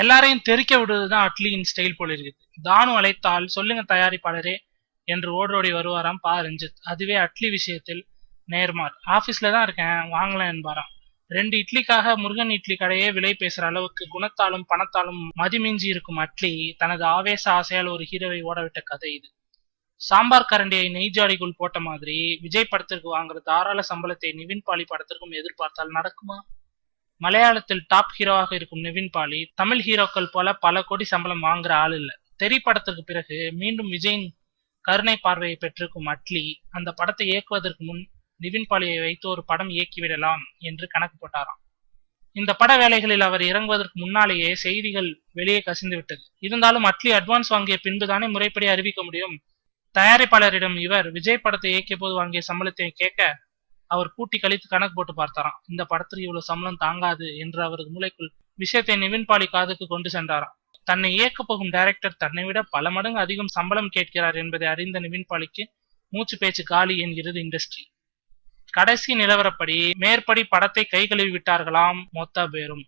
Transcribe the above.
எல்லாரையும் தெறிக்க விடுவதுதான் அட்லியின் ஸ்டைல் போல இருக்குது. தானு அழைத்தால் சொல்லுங்க தயாரிப்பாளரே என்று ஓடோடி வருவாராம் பா ரஞ்சித். அதுவே அட்லி விஷயத்தில் நேர்மார். ஆபீஸ்ல தான் இருக்கேன் வாங்கலாம் என்பாராம். 2 இட்லிக்காக முருகன் இட்லி கடையே விலை பேசுற அளவுக்கு குணத்தாலும் பணத்தாலும் மதிமிஞ்சி இருக்கும் அட்லி தனது ஆவேச ஆசையால் ஒரு ஹீரோவை ஓடவிட்ட கதை இது. சாம்பார் கரண்டியை நெய்ஜாடிக்குள் போட்ட மாதிரி விஜய் படத்திற்கு வாங்குற தாராள சம்பளத்தை நிவின் பாலி படத்திற்கும் எதிர்பார்த்தால் நடக்குமா? மலையாளத்தில் டாப் ஹீரோவாக இருக்கும் நிவின் பாலி தமிழ் ஹீரோக்கள் போல பல கோடி சம்பளம் வாங்குற ஆள் இல்ல. தெரி படத்திற்கு பிறகு மீண்டும் விஜயின் கருணை பார்வையை பெற்றிருக்கும் அட்லி அந்த படத்தை இயக்குவதற்கு முன் நிவின் பாலியை வைத்து ஒரு படம் இயக்கிவிடலாம் என்று கணக்கு போட்டாராம். இந்த பட வேலைகளில் அவர் இறங்குவதற்கு முன்னாலேயே செய்திகள் வெளியே கசிந்து விட்டது. இருந்தாலும் அட்லி அட்வான்ஸ் வாங்கிய பின்புதானே முறைப்படி அறிவிக்க முடியும். தயாரிப்பாளரிடம் இவர் விஜய் படத்தை இயக்கிய போது வாங்கிய சம்பளத்தை கேட்க அவர் கூட்டி கழித்து கணக்கு போட்டு பார்த்தாராம். இந்த படத்திற்கு இவ்வளவு சம்பளம் தாங்காது என்று அவரது மூளைக்குள் விஷயத்தை நிவின் பாலி காதுக்கு கொண்டு சென்றாராம். தன்னை இயக்க போகும் டைரக்டர் தன்னை விட பல மடங்கு அதிகம் சம்பளம் கேட்கிறார் என்பதை அறிந்த நிவின் பாலிக்கு மூச்சு பேச்சு காலி என்கிறது இண்டஸ்ட்ரி. கடைசி நிலவரப்படி மேற்படி படத்தை கை கழுவி விட்டார்களாம் மொத்த பேரும்.